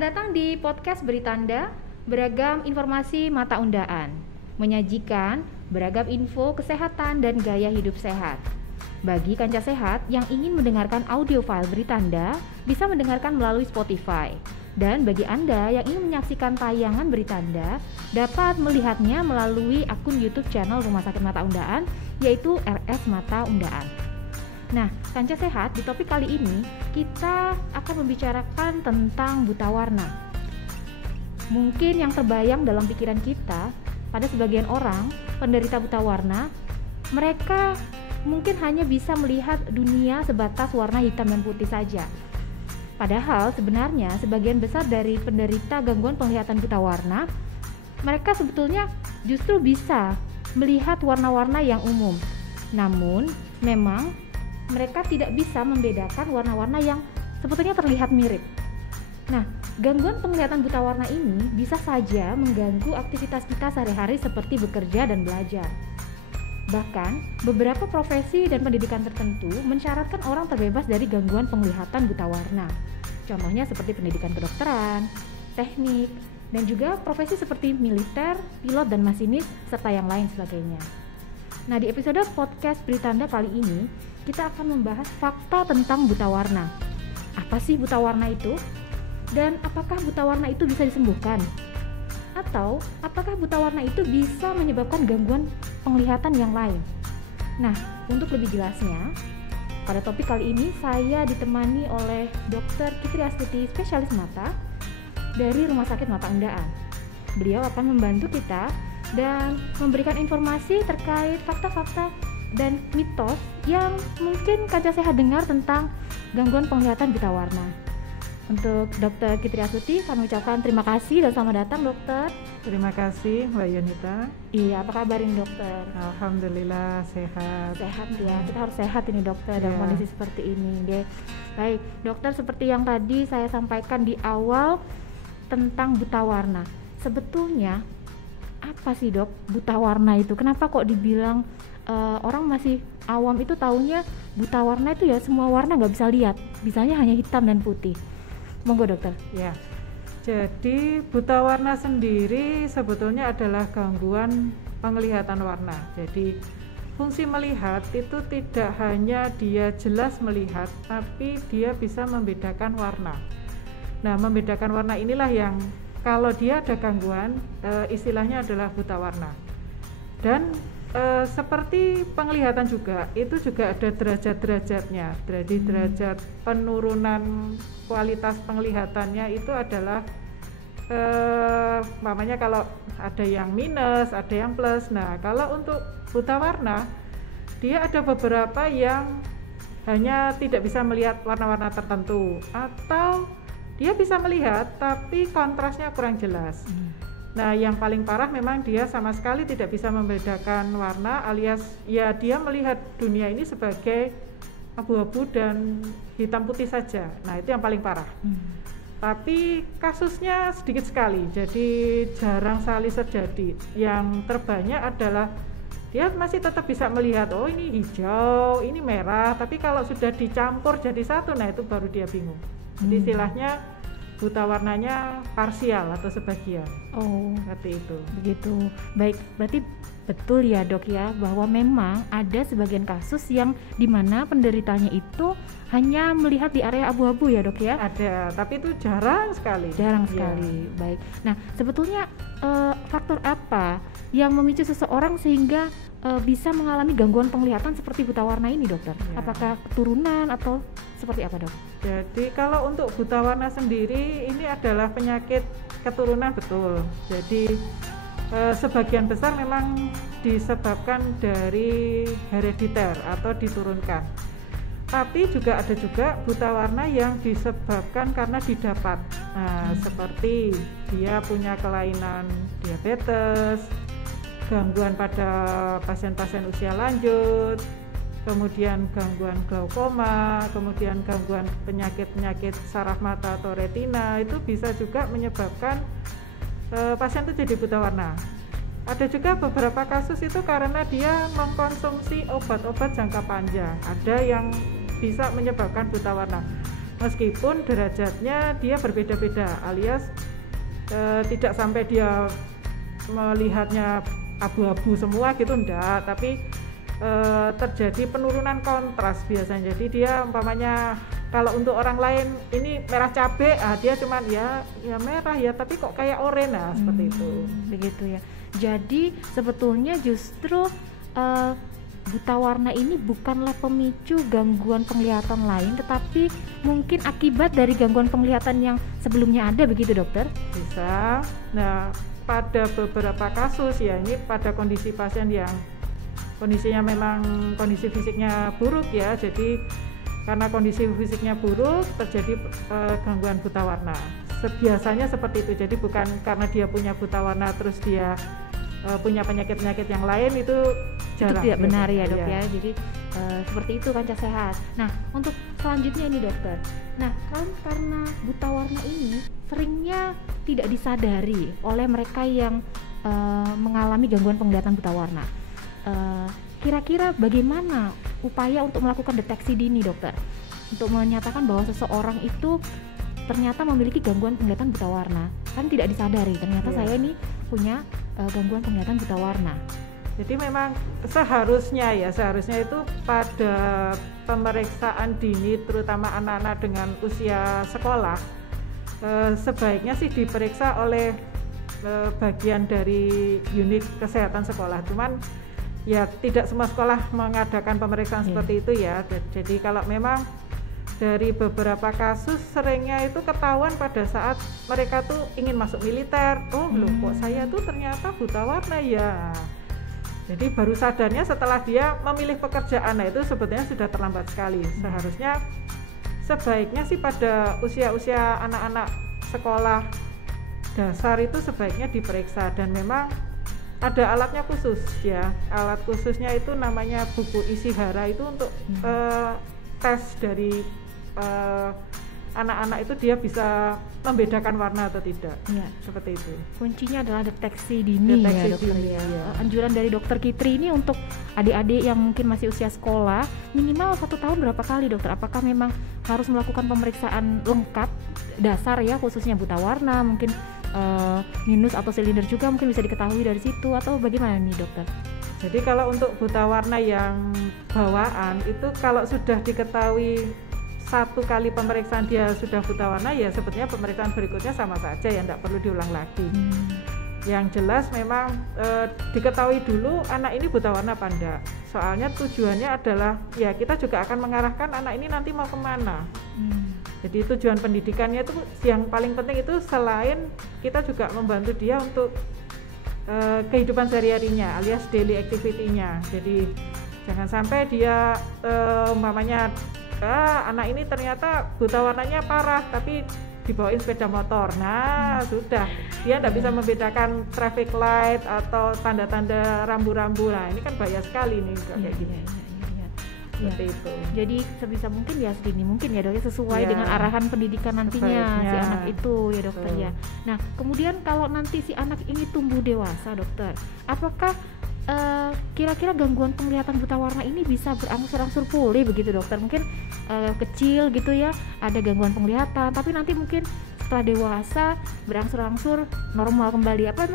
Selamat datang di podcast Beritanda, beragam informasi mata undaan, menyajikan beragam info kesehatan dan gaya hidup sehat. Bagi kanca sehat yang ingin mendengarkan audio file Beritanda, bisa mendengarkan melalui Spotify. Dan bagi Anda yang ingin menyaksikan tayangan Beritanda, dapat melihatnya melalui akun YouTube channel Rumah Sakit Mata Undaan, yaitu RS Mata Undaan. Nah, kanca sehat, di topik kali ini kita akan membicarakan tentang buta warna. Mungkin yang terbayang dalam pikiran kita, pada sebagian orang penderita buta warna, mereka mungkin hanya bisa melihat dunia sebatas warna hitam dan putih saja. Padahal sebenarnya sebagian besar dari penderita gangguan penglihatan buta warna, mereka sebetulnya justru bisa melihat warna-warna yang umum. Namun, memang mereka tidak bisa membedakan warna-warna yang sebetulnya terlihat mirip. Nah, gangguan penglihatan buta warna ini bisa saja mengganggu aktivitas kita sehari-hari seperti bekerja dan belajar. Bahkan, beberapa profesi dan pendidikan tertentu mensyaratkan orang terbebas dari gangguan penglihatan buta warna. Contohnya seperti pendidikan kedokteran, teknik, dan juga profesi seperti militer, pilot dan masinis, serta yang lain sebagainya. Nah, di episode podcast Beritanda kali ini, kita akan membahas fakta tentang buta warna. Apa sih buta warna itu? Dan apakah buta warna itu bisa disembuhkan? Atau apakah buta warna itu bisa menyebabkan gangguan penglihatan yang lain? Nah, untuk lebih jelasnya, pada topik kali ini saya ditemani oleh Dr. Kitri Astuti, spesialis mata dari Rumah Sakit Mata Undaan. Beliau akan membantu kita dan memberikan informasi terkait fakta-fakta dan mitos yang mungkin kanca sehat dengar tentang gangguan penglihatan buta warna. Untuk Dr. Kitri Astuti, kami ucapkan terima kasih dan selamat datang, dokter. Terima kasih, Mbak Yunita. Iya, apa kabar ini, dokter? Alhamdulillah sehat. Sehat ya, kita harus sehat ini, dokter, dalam kondisi seperti ini. Oke. Baik, dokter, seperti yang tadi saya sampaikan di awal tentang buta warna. Sebetulnya apa sih, dok, buta warna itu? Kenapa kok dibilang orang masih awam itu taunya buta warna itu ya semua warna nggak bisa lihat, bisanya hanya hitam dan putih. Monggo, dokter. Ya, jadi buta warna sendiri sebetulnya adalah gangguan penglihatan warna. Jadi fungsi melihat itu tidak hanya dia jelas melihat, tapi dia bisa membedakan warna. Nah, membedakan warna inilah yang kalau dia ada gangguan, istilahnya adalah buta warna. Dan seperti penglihatan juga, itu juga ada derajat-derajatnya. Jadi derajat penurunan kualitas penglihatannya itu adalah namanya kalau ada yang minus, ada yang plus. Nah, kalau untuk buta warna, dia ada beberapa yang hanya tidak bisa melihat warna-warna tertentu, atau dia bisa melihat tapi kontrasnya kurang jelas. Nah, yang paling parah memang dia sama sekali tidak bisa membedakan warna, alias ya dia melihat dunia ini sebagai abu-abu dan hitam putih saja. Nah, itu yang paling parah. Tapi kasusnya sedikit sekali, jadi jarang sekali terjadi. Yang terbanyak adalah dia masih tetap bisa melihat, oh ini hijau, ini merah, tapi kalau sudah dicampur jadi satu, nah itu baru dia bingung. Jadi istilahnya buta warnanya parsial atau sebagian. Oh, seperti itu. Begitu. Baik, berarti betul ya, dok ya, bahwa memang ada sebagian kasus yang dimana penderitanya itu hanya melihat di area abu-abu ya, dok ya? Ada, tapi itu jarang sekali. Jarang sekali. Baik. Nah, sebetulnya faktor apa yang memicu seseorang sehingga bisa mengalami gangguan penglihatan seperti buta warna ini, dokter? Ya. Apakah keturunan atau seperti apa, dok? Jadi kalau untuk buta warna sendiri ini adalah penyakit keturunan, betul. Jadi sebagian besar memang disebabkan dari herediter atau diturunkan. Tapi juga ada juga buta warna yang disebabkan karena didapat. Nah, seperti dia punya kelainan diabetes, gangguan pada pasien-pasien usia lanjut, kemudian gangguan glaukoma, kemudian gangguan penyakit-penyakit saraf mata atau retina, itu bisa juga menyebabkan pasien itu jadi buta warna. Ada juga beberapa kasus itu karena dia mengkonsumsi obat-obat jangka panjang, ada yang bisa menyebabkan buta warna. meskipun derajatnya dia berbeda-beda, alias tidak sampai dia melihatnya abu-abu semua gitu, enggak, tapi terjadi penurunan kontras biasanya. Jadi dia umpamanya kalau untuk orang lain ini merah cabai, dia cuman ya merah ya, tapi kok kayak oranye, seperti itu. Begitu ya. Jadi sebetulnya justru buta warna ini bukanlah pemicu gangguan penglihatan lain, tetapi mungkin akibat dari gangguan penglihatan yang sebelumnya ada, begitu dokter? Bisa. Nah, pada beberapa kasus ya, ini pada kondisi pasien yang kondisinya memang kondisi fisiknya buruk ya, jadi karena kondisi fisiknya buruk terjadi gangguan buta warna. Biasanya seperti itu, jadi bukan karena dia punya buta warna terus dia punya penyakit-penyakit yang lain, itu jarang. Itu tidak benar ya dok ya. Jadi seperti itu Kancah Sehat. Nah, untuk selanjutnya ini dokter, nah kan karena buta warna ini seringnya tidak disadari oleh mereka yang mengalami gangguan penglihatan buta warna. Kira-kira bagaimana upaya untuk melakukan deteksi dini dokter, untuk menyatakan bahwa seseorang itu ternyata memiliki gangguan penglihatan buta warna? Kan tidak disadari ternyata saya ini punya gangguan penglihatan buta warna. Jadi memang seharusnya itu pada pemeriksaan dini, terutama anak-anak dengan usia sekolah, sebaiknya sih diperiksa oleh bagian dari unit kesehatan sekolah. Cuman ya tidak semua sekolah mengadakan pemeriksaan seperti itu ya. Jadi kalau memang dari beberapa kasus seringnya itu ketahuan pada saat mereka tuh ingin masuk militer. Loh kok saya tuh ternyata buta warna ya. Jadi baru sadarnya setelah dia memilih pekerjaan. Nah, itu sebetulnya sudah terlambat sekali. Seharusnya sebaiknya sih pada usia-usia anak-anak sekolah dasar itu sebaiknya diperiksa, dan memang ada alatnya khusus ya. Alat khususnya itu namanya buku Ishihara, itu untuk tes dari anak-anak itu dia bisa membedakan warna atau tidak. Ya. Seperti itu. Kuncinya adalah deteksi dini ya dokter ya. Anjuran dari dokter Kitri ini untuk adik-adik yang mungkin masih usia sekolah, minimal 1 tahun berapa kali dokter? Apakah memang harus melakukan pemeriksaan lengkap dasar ya, khususnya buta warna, mungkin minus atau silinder juga mungkin bisa diketahui dari situ, atau bagaimana nih dokter? Jadi kalau untuk buta warna yang bawaan itu kalau sudah diketahui 1 kali pemeriksaan dia sudah buta warna, ya sebetulnya pemeriksaan berikutnya sama saja ya, tidak perlu diulang lagi. Yang jelas memang diketahui dulu anak ini buta warna apa enggak. Soalnya tujuannya adalah ya kita juga akan mengarahkan anak ini nanti mau kemana. Jadi tujuan pendidikannya itu yang paling penting itu selain kita juga membantu dia untuk kehidupan sehari-harinya alias daily activity-nya. Jadi jangan sampai dia umpamanya anak ini ternyata buta warnanya parah tapi dibawain sepeda motor. Nah, sudah dia tidak bisa membedakan traffic light atau tanda-tanda rambu-rambu. Nah, ini kan bahaya sekali nih kayak gini. Seperti itu. Jadi sebisa mungkin ya sedini mungkin ya dok ya, sesuai dengan arahan pendidikan nantinya si anak itu ya dokter ya. Nah, kemudian kalau nanti si anak ini tumbuh dewasa dokter, apakah kira-kira gangguan penglihatan buta warna ini bisa berangsur-angsur pulih begitu dokter? Mungkin kecil gitu ya ada gangguan penglihatan, tapi nanti mungkin setelah dewasa berangsur-angsur normal kembali. Apa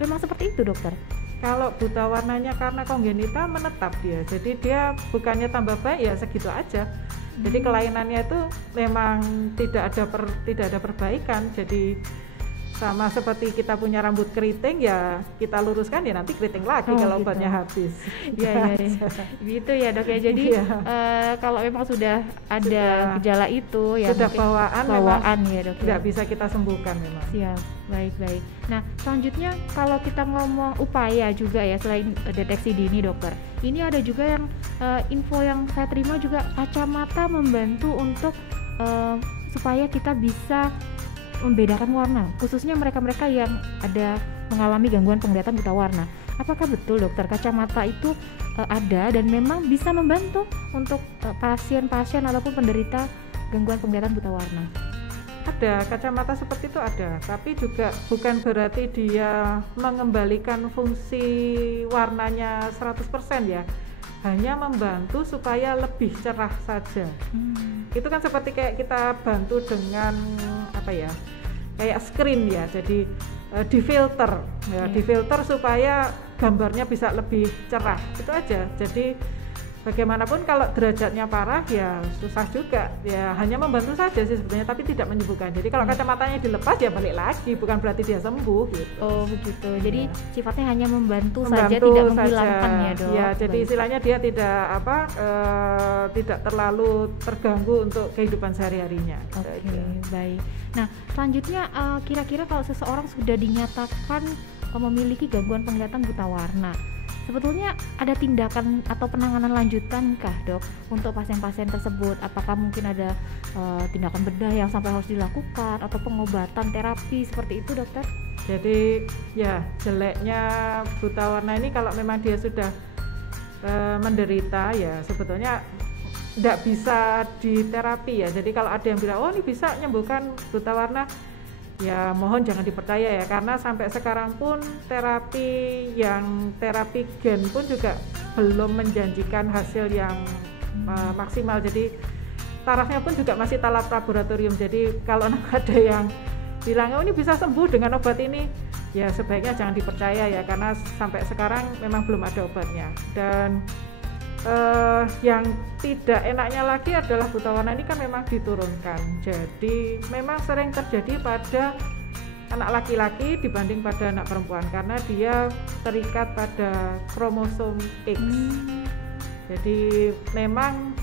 memang seperti itu dokter? Kalau buta warnanya karena kongenital menetap dia, jadi dia bukannya tambah baik ya segitu aja. Jadi kelainannya itu memang tidak ada perbaikan. Jadi sama seperti kita punya rambut keriting ya kita luruskan ya nanti keriting lagi kalau obatnya habis. Iya. Gitu ya dok ya. Jadi kalau memang sudah ada gejala itu ya sudah bawaan ya dok. Tidak bisa kita sembuhkan memang. Siap, baik. Nah selanjutnya kalau kita ngomong upaya juga ya selain deteksi dini dokter, ini ada juga yang info yang saya terima juga kacamata membantu untuk supaya kita bisa membedakan warna, khususnya mereka-mereka yang ada mengalami gangguan penglihatan buta warna. Apakah betul dokter kacamata itu ada dan memang bisa membantu untuk pasien-pasien ataupun penderita gangguan penglihatan buta warna? Ada, kacamata seperti itu ada, tapi juga bukan berarti dia mengembalikan fungsi warnanya 100% ya. hanya membantu supaya lebih cerah saja. Itu kan seperti kayak kita bantu dengan apa ya, kayak screen ya, jadi difilter ya, difilter supaya gambarnya bisa lebih cerah, itu aja. Jadi bagaimanapun kalau derajatnya parah ya susah juga, ya hanya membantu saja sih sebetulnya, tapi tidak menyembuhkan. Jadi kalau kacamatanya dilepas ya balik lagi, bukan berarti dia sembuh gitu. Oh begitu, jadi sifatnya hanya membantu saja, tidak menghilangkan ya dok. Ya, jadi istilahnya dia tidak tidak terlalu terganggu untuk kehidupan sehari-harinya. Oke, baik. Nah selanjutnya kira-kira kalau seseorang sudah dinyatakan memiliki gangguan penglihatan buta warna, sebetulnya ada tindakan atau penanganan lanjutan kah dok untuk pasien-pasien tersebut? Apakah mungkin ada tindakan bedah yang sampai harus dilakukan atau pengobatan terapi seperti itu dokter? Jadi ya jeleknya buta warna ini kalau memang dia sudah menderita ya sebetulnya tidak bisa diterapi ya. Jadi kalau ada yang bilang oh ini bisa menyembuhkan buta warna, ya mohon jangan dipercaya ya, karena sampai sekarang pun terapi gen pun juga belum menjanjikan hasil yang maksimal. Jadi tarafnya pun juga masih taraf laboratorium. Jadi kalau ada yang bilang oh ini bisa sembuh dengan obat ini, ya sebaiknya jangan dipercaya ya, karena sampai sekarang memang belum ada obatnya. Dan yang tidak enaknya lagi adalah buta warna ini kan memang diturunkan. Jadi memang sering terjadi pada anak laki-laki dibanding pada anak perempuan karena dia terikat pada kromosom X. Jadi memang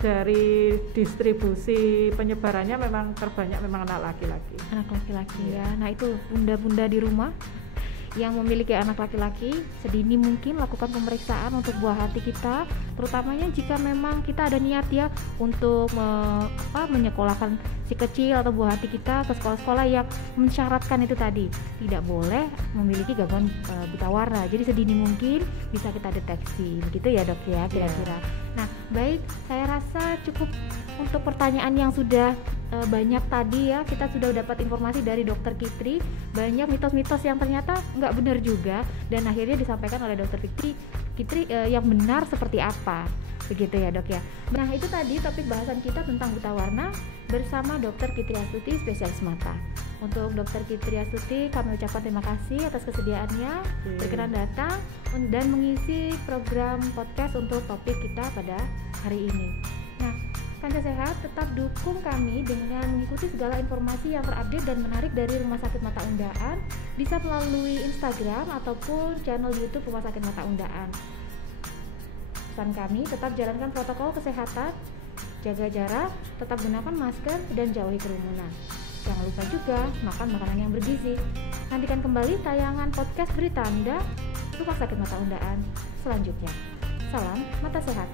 dari distribusi penyebarannya memang terbanyak memang anak laki-laki. Anak laki-laki ya. Nah itu bunda-bunda di rumah yang memiliki anak laki-laki, sedini mungkin lakukan pemeriksaan untuk buah hati kita, terutamanya jika memang kita ada niat ya untuk menyekolahkan si kecil atau buah hati kita ke sekolah-sekolah yang mensyaratkan itu tadi, tidak boleh memiliki gangguan buta warna. Jadi sedini mungkin bisa kita deteksi, begitu ya dok ya kira-kira. Nah baik, saya rasa cukup untuk pertanyaan yang sudah banyak tadi ya, kita sudah dapat informasi dari dokter Kitri, banyak mitos-mitos yang ternyata nggak benar juga, dan akhirnya disampaikan oleh dokter Kitri yang benar seperti apa, begitu ya dok ya. Nah itu tadi topik bahasan kita tentang buta warna bersama dokter Kitri Astuti, spesialis mata. Untuk dokter Kitri Astuti kami ucapkan terima kasih atas kesediaannya berkenan datang dan mengisi program podcast untuk topik kita pada hari ini. Nah Kanca Sehat tetap dukung kami dengan mengikuti segala informasi yang terupdate dan menarik dari Rumah Sakit Mata Undaan, bisa melalui Instagram ataupun channel YouTube Rumah Sakit Mata Undaan. Pesan kami tetap jalankan protokol kesehatan, jaga jarak, tetap gunakan masker dan jauhi kerumunan. Jangan lupa juga makan makanan yang bergizi. Nantikan kembali tayangan podcast berita Anda Rumah Sakit Mata Undaan selanjutnya. Salam mata sehat.